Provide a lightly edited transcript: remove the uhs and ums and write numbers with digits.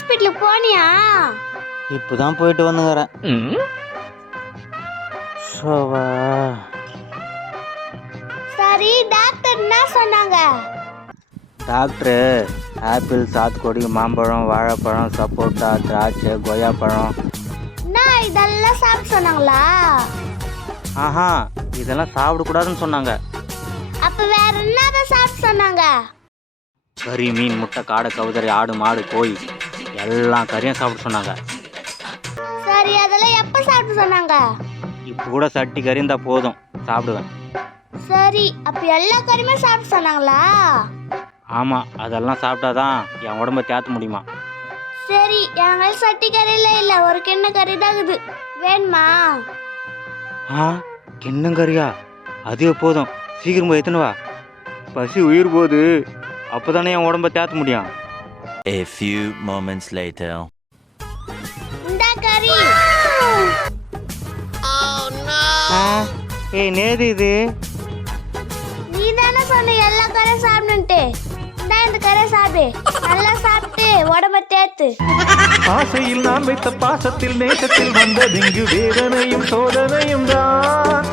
ஹாஸ்பிட்டலுக்கு போனியா? இப்போதான் போயிட்டு வந்துங்கிறேன். சோவா. சரி, டாக்டர் என்ன சொன்னாங்க? டாக்டரு ஆப்பிள், சாத்துக்குடி, மாம்பழம், வாழைப்பழம், சப்போட்டா, திராட்சை, கொய்யாப்பழம். நான் இதெல்லாம் சாப்பிட சொன்னாங்களா? ஆஹா, இதெல்லாம் சாப்பிடக்கூடாதுன்னு சொன்னாங்க. அப்ப வேற என்னதான் சாப்பிட சொன்னாங்க? கறி, மீன், முட்டை, காடை, கவுதரை, ஆடு, மாடு, கோழி எல்லா கறியும் சாப்பிட சொன்னாங்க. சரி, அதெல்லாம் எப்ப சாப்பிட சொன்னாங்க? இப்போ கூட சட்டி கறி இருந்தா போதும், சாப்பிடுவேன். சரி, அப்ப எல்லா கறியுமே சாப்பிட சொன்னாங்களா? ஆமாம், அதெல்லாம் சாப்பிட்டாதான் என் உடம்ப தேத்த முடியுமா? சரி, என் சட்டி கறியில இல்ல, ஒரு கிண்ண கறி தான் இருக்குது. வேணுமா? ஆ, கிண்ணங்கறியா? அதுவே போதும், சீக்கிரமா எத்தனை வா. பசி உயிர் போகுது, அப்போதானே என் உடம்ப தேத்த முடியும். A few moments later. இந்த கறி. ஏய், நேது இது? நீ தானே சொன்ன எல்லா கறியும் சாப்பிடுன்ட்டு. இந்த கறியை சாப்பிடு, நல்லா சாப்பிட்டு உடம்ப தேத்து. ஆசையில் நான் வைத்த பாசத்தில் நேசத்தில் வந்ததிங்கு வேதனையும் சோதனையும் தான்.